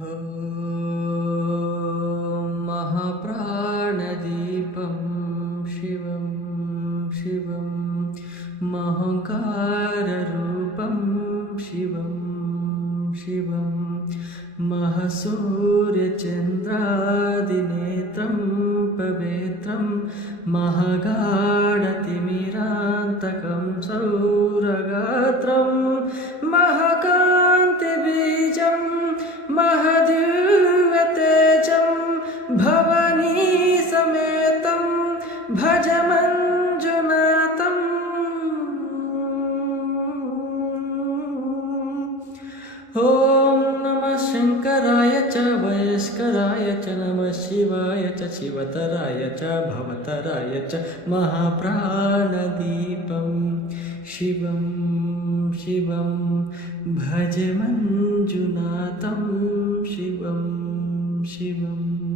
ॐ महाप्राणदीपं शिवं शिवं महङ्काररूपं शिवं शिवं महसूर्यचन्द्रादिनेत्रं पवित्रं महगाढतिमिरान्तकं सौरगात्रं महकान्तिबीजं महदिव्यतेजं भवानी समेतं भज मञ्जुनाथम्। ॐ नमः शङ्कराय च वयस्कराय च नमः शिवाय च शिवतराय च भवतराय च महाप्राणदीपं शिवं शिवं भज मञ्जुनाथं शिवं शिवम्।